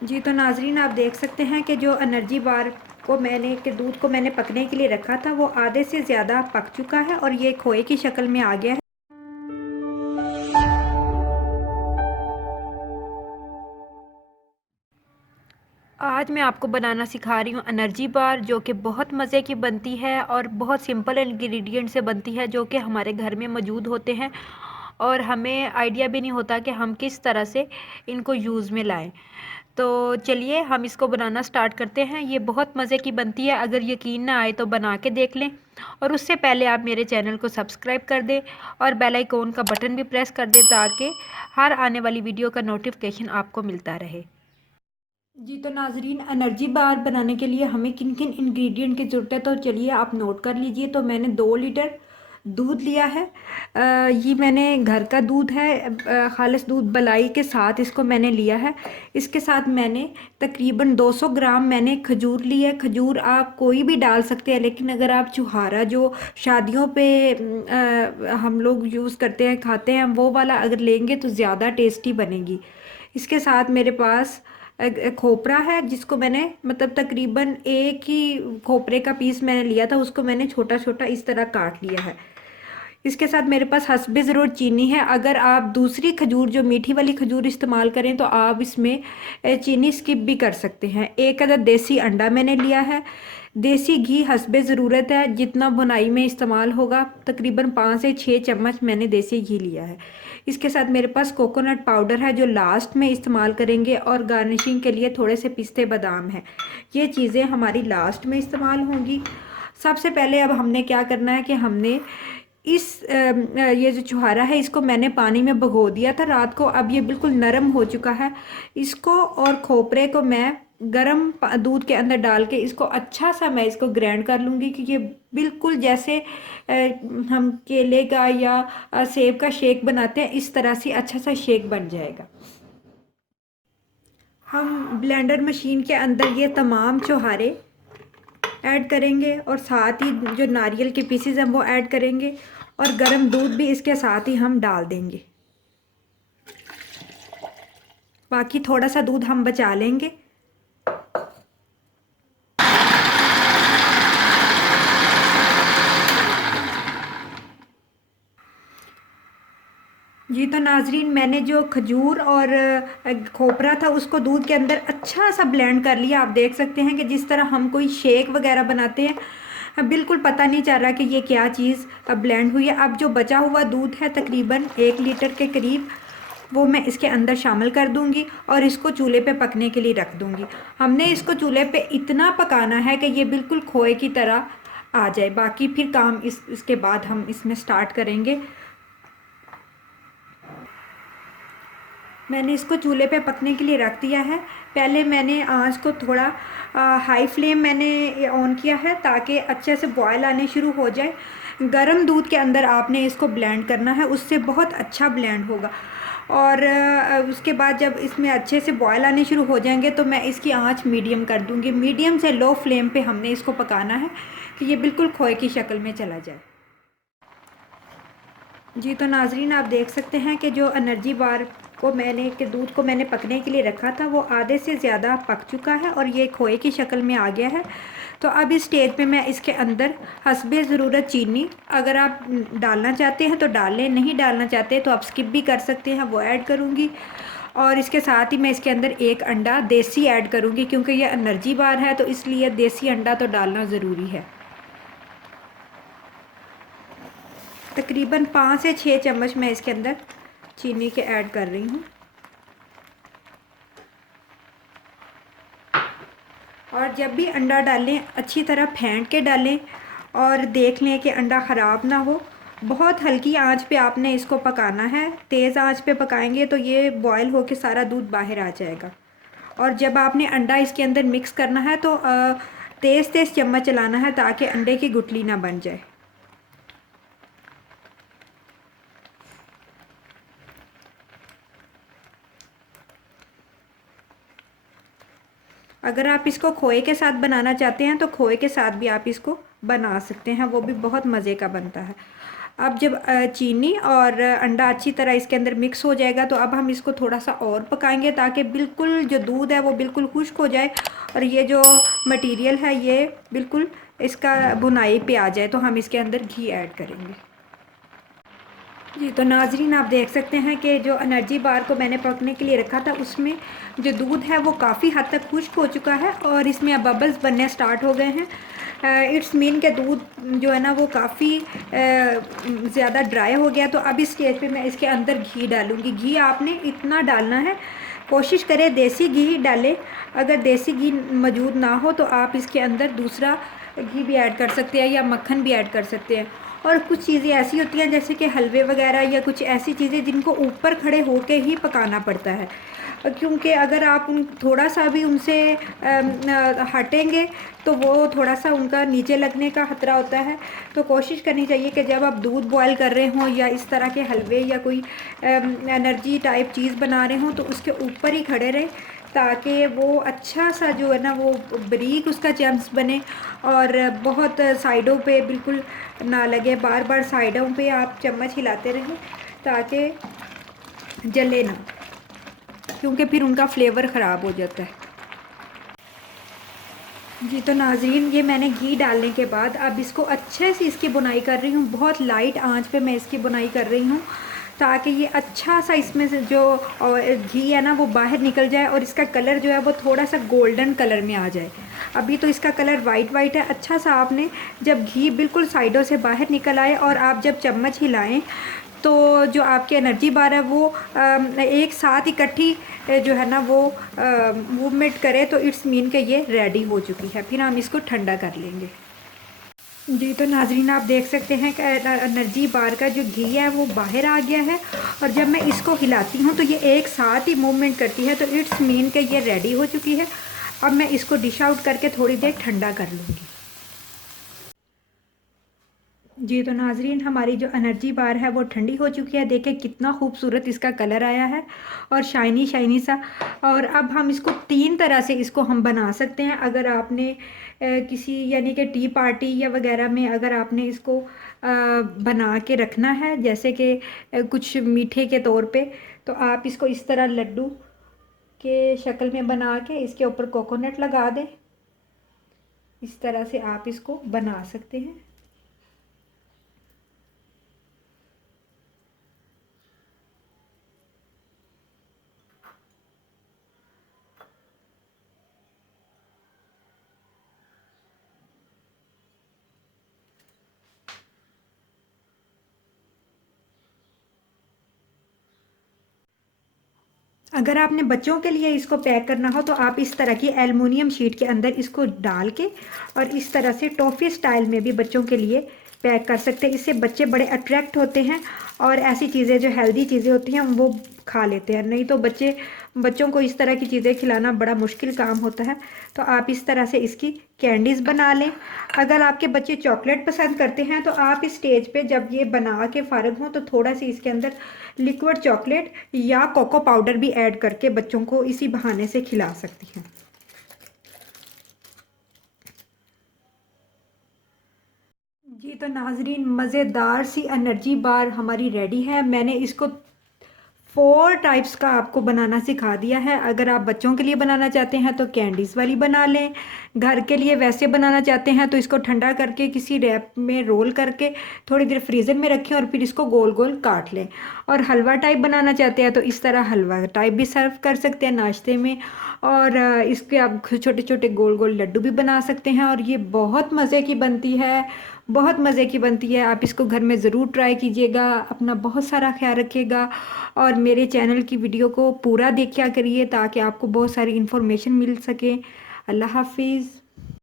जी तो नाजरीन, आप देख सकते हैं कि जो एनर्जी बार को मैंने के दूध को मैंने पकने के लिए रखा था वो आधे से ज़्यादा पक चुका है और ये खोए की शक्ल में आ गया है। आज मैं आपको बनाना सिखा रही हूँ एनर्जी बार, जो कि बहुत मज़े की बनती है और बहुत सिंपल इंग्रेडिएंट से बनती है, जो कि हमारे घर में मौजूद होते हैं और हमें आइडिया भी नहीं होता कि हम किस तरह से इनको यूज़ में लाएं। तो चलिए हम इसको बनाना स्टार्ट करते हैं। ये बहुत मज़े की बनती है, अगर यकीन ना आए तो बना के देख लें। और उससे पहले आप मेरे चैनल को सब्सक्राइब कर दें और बेल आइकॉन का बटन भी प्रेस कर दें, ताकि हर आने वाली वीडियो का नोटिफिकेशन आपको मिलता रहे। जी तो नाजरीन, एनर्जी बार बनाने के लिए हमें किन किन इंग्रेडिएंट की ज़रूरत है तो चलिए आप नोट कर लीजिए। तो मैंने 2 लीटर दूध लिया है। ये मैंने घर का दूध है, खालिस दूध बलाई के साथ इसको मैंने लिया है। इसके साथ मैंने तकरीबन 200 ग्राम मैंने खजूर ली है। खजूर आप कोई भी डाल सकते हैं, लेकिन अगर आप छुहारा जो शादियों पे हम लोग यूज़ करते हैं, खाते हैं, वो वाला अगर लेंगे तो ज़्यादा टेस्टी बनेगी। इसके साथ मेरे पास खोपरा है, जिसको मैंने मतलब तकरीबन एक ही खोपरे का पीस मैंने लिया था, उसको मैंने छोटा छोटा इस तरह काट लिया है। इसके साथ मेरे पास हस्बे ज़रूर चीनी है। अगर आप दूसरी खजूर जो मीठी वाली खजूर इस्तेमाल करें तो आप इसमें चीनी स्किप भी कर सकते हैं। एक अदद देसी अंडा मैंने लिया है। देसी घी हस्बे ज़रूरत है, जितना बुनाई में इस्तेमाल होगा, तकरीबन 5 से 6 चम्मच मैंने देसी घी लिया है। इसके साथ मेरे पास कोकोनट पाउडर है, जो लास्ट में इस्तेमाल करेंगे, और गार्निशिंग के लिए थोड़े से पिस्ते बादाम है। ये चीज़ें हमारी लास्ट में इस्तेमाल होंगी। सबसे पहले अब हमने क्या करना है कि हमने ये जो छुहारा है इसको मैंने पानी में भिगो दिया था रात को। अब ये बिल्कुल नरम हो चुका है। इसको और खोपरे को मैं गरम दूध के अंदर डाल के इसको अच्छा सा मैं इसको ग्राइंड कर लूँगी कि ये बिल्कुल जैसे हम केले का या सेब का शेक बनाते हैं, इस तरह से अच्छा सा शेक बन जाएगा। हम ब्लेंडर मशीन के अंदर ये तमाम छुहारे ऐड करेंगे और साथ ही जो नारियल के पीसेस हैं वो ऐड करेंगे, और गर्म दूध भी इसके साथ ही हम डाल देंगे। बाकी थोड़ा सा दूध हम बचा लेंगे। जी तो नाजरीन, मैंने जो खजूर और खोपरा था उसको दूध के अंदर अच्छा सा ब्लेंड कर लिया। आप देख सकते हैं कि जिस तरह हम कोई शेक वगैरह बनाते हैं, बिल्कुल पता नहीं चल रहा कि ये क्या चीज़ ब्लेंड हुई है। अब जो बचा हुआ दूध है तकरीबन 1 लीटर के करीब, वो मैं इसके अंदर शामिल कर दूंगी और इसको चूल्हे पे पकने के लिए रख दूंगी। हमने इसको चूल्हे पे इतना पकाना है कि ये बिल्कुल खोए की तरह आ जाए। बाकी फिर काम इसके बाद हम इसमें स्टार्ट करेंगे। मैंने इसको चूल्हे पे पकने के लिए रख दिया है। पहले मैंने आंच को थोड़ा हाई फ्लेम मैंने ऑन किया है, ताकि अच्छे से बॉयल आने शुरू हो जाए। गरम दूध के अंदर आपने इसको ब्लेंड करना है, उससे बहुत अच्छा ब्लेंड होगा। और उसके बाद जब इसमें अच्छे से बॉयल आने शुरू हो जाएंगे तो मैं इसकी आंच मीडियम कर दूंगी। मीडियम से लो फ्लेम पे हमने इसको पकाना है कि ये बिल्कुल खोए की शक्ल में चला जाए। जी तो नाजरीन, आप देख सकते हैं कि जो एनर्जी बार को मैंने के दूध को मैंने पकने के लिए रखा था वो आधे से ज़्यादा पक चुका है और ये खोए की शक्ल में आ गया है। तो अब इस स्टेज पे मैं इसके अंदर हस्बे ज़रूरत चीनी, अगर आप डालना चाहते हैं तो डाल लें, नहीं डालना चाहते तो आप स्किप भी कर सकते हैं, वो ऐड करूँगी। और इसके साथ ही मैं इसके अंदर एक अंडा देसी ऐड करूँगी, क्योंकि ये एनर्जी बार है तो इसलिए देसी अंडा तो डालना ज़रूरी है। तकरीबन 5 से 6 चम्मच मैं इसके अंदर चीनी के ऐड कर रही हूँ। और जब भी अंडा डालें अच्छी तरह फेंट के डालें और देख लें कि अंडा ख़राब ना हो। बहुत हल्की आंच पे आपने इसको पकाना है। तेज़ आंच पे पकाएंगे तो ये बॉयल होके सारा दूध बाहर आ जाएगा। और जब आपने अंडा इसके अंदर मिक्स करना है तो तेज़ तेज़ चम्मच चलाना है, ताकि अंडे की गुठली ना बन जाए। अगर आप इसको खोए के साथ बनाना चाहते हैं तो खोए के साथ भी आप इसको बना सकते हैं, वो भी बहुत मज़े का बनता है। अब जब चीनी और अंडा अच्छी तरह इसके अंदर मिक्स हो जाएगा तो अब हम इसको थोड़ा सा और पकाएंगे ताकि बिल्कुल जो दूध है वो बिल्कुल खुश्क हो जाए और ये जो मटेरियल है ये बिल्कुल इसका भुनाई पे आ जाए। तो हम इसके अंदर घी ऐड करेंगे। जी तो नाजरीन, आप देख सकते हैं कि जो एनर्जी बार को मैंने पकने के लिए रखा था उसमें जो दूध है वो काफ़ी हद तक खुश्क हो चुका है और इसमें अब बबल्स बनने स्टार्ट हो गए हैं। इट्स मीन के दूध जो है ना वो काफ़ी ज़्यादा ड्राई हो गया। तो अब इस स्टेज पे मैं इसके अंदर घी डालूँगी। घी आपने इतना डालना है, कोशिश करें देसी घी डालें। अगर देसी घी मौजूद ना हो तो आप इसके अंदर दूसरा घी भी ऐड कर सकते हैं या मक्खन भी ऐड कर सकते हैं। और कुछ चीज़ें ऐसी होती हैं जैसे कि हलवे वगैरह या कुछ ऐसी चीज़ें जिनको ऊपर खड़े होके ही पकाना पड़ता है, क्योंकि अगर आप उन थोड़ा सा भी उनसे हटेंगे तो वो थोड़ा सा उनका नीचे लगने का खतरा होता है। तो कोशिश करनी चाहिए कि जब आप दूध बॉयल कर रहे हों या इस तरह के हलवे या कोई एनर्जी टाइप चीज़ बना रहे हों तो उसके ऊपर ही खड़े रहें ताकि वो अच्छा सा जो है ना वो बारीक उसका जम्स बने और बहुत साइडों पे बिल्कुल ना लगे। बार बार साइडों पे आप चम्मच हिलाते रहें ताकि जले ना, क्योंकि फिर उनका फ्लेवर ख़राब हो जाता है। जी तो नाज़रीन, ये मैंने घी डालने के बाद अब इसको अच्छे से इसकी बुनाई कर रही हूँ। बहुत लाइट आंच पे मैं इसकी बुनाई कर रही हूँ ताकि ये अच्छा सा इसमें से जो घी है ना वो बाहर निकल जाए और इसका कलर जो है वो थोड़ा सा गोल्डन कलर में आ जाए। अभी तो इसका कलर वाइट वाइट है। अच्छा सा आपने जब घी बिल्कुल साइडों से बाहर निकल आए और आप जब चम्मच हिलाएं तो जो आपकी एनर्जी बार है वो एक साथ इकट्ठी जो है ना वो मूवमेंट करे तो इट्स मीन कि ये रेडी हो चुकी है। फिर हम इसको ठंडा कर लेंगे। जी तो नाजरीन, आप देख सकते हैं कि एनर्जी बार का जो घी है वो बाहर आ गया है और जब मैं इसको हिलाती हूँ तो ये एक साथ ही मूवमेंट करती है तो इट्स मीन कि ये रेडी हो चुकी है। अब मैं इसको डिश आउट करके थोड़ी देर ठंडा कर लूँगी। जी तो नाजरीन, हमारी जो एनर्जी बार है वो ठंडी हो चुकी है। देखें कितना खूबसूरत इसका कलर आया है और शाइनी शाइनी सा। और अब हम इसको 3 तरह से इसको हम बना सकते हैं। अगर आपने किसी यानी कि टी पार्टी या वगैरह में अगर आपने इसको बना के रखना है जैसे कि कुछ मीठे के तौर पे, तो आप इसको इस तरह लड्डू के शक्ल में बना के इसके ऊपर कोकोनट लगा दें। इस तरह से आप इसको बना सकते हैं। अगर आपने बच्चों के लिए इसको पैक करना हो तो आप इस तरह की एल्युमिनियम शीट के अंदर इसको डाल के और इस तरह से टॉफ़ी स्टाइल में भी बच्चों के लिए पैक कर सकते हैं। इससे बच्चे बड़े अट्रैक्ट होते हैं और ऐसी चीज़ें जो हेल्दी चीज़ें होती हैं वो खा लेते हैं। नहीं तो बच्चों को इस तरह की चीज़ें खिलाना बड़ा मुश्किल काम होता है। तो आप इस तरह से इसकी कैंडीज़ बना लें। अगर आपके बच्चे चॉकलेट पसंद करते हैं तो आप इस स्टेज पे जब ये बना के फ़ारिग हों तो थोड़ा सी इसके अंदर लिक्विड चॉकलेट या कोको पाउडर भी ऐड करके बच्चों को इसी बहाने से खिला सकती हैं। जी तो नाजरीन, मज़ेदार सी एनर्जी बार हमारी रेडी है। मैंने इसको 4 टाइप्स का आपको बनाना सिखा दिया है। अगर आप बच्चों के लिए बनाना चाहते हैं तो कैंडीज़ वाली बना लें। घर के लिए वैसे बनाना चाहते हैं तो इसको ठंडा करके किसी रैप में रोल करके थोड़ी देर फ्रीज़र में रखें और फिर इसको गोल गोल काट लें। और हलवा टाइप बनाना चाहते हैं तो इस तरह हलवा टाइप भी सर्व कर सकते हैं नाश्ते में। और इसके आप छोटे छोटे गोल गोल लड्डू भी बना सकते हैं और ये बहुत मज़े की बनती है। बहुत मज़े की बनती है। आप इसको घर में ज़रूर ट्राई कीजिएगा। अपना बहुत सारा ख्याल रखिएगा और मेरे चैनल की वीडियो को पूरा देखा करिए ताकि आपको बहुत सारी इन्फॉर्मेशन मिल सके। अल्लाह हाफिज़।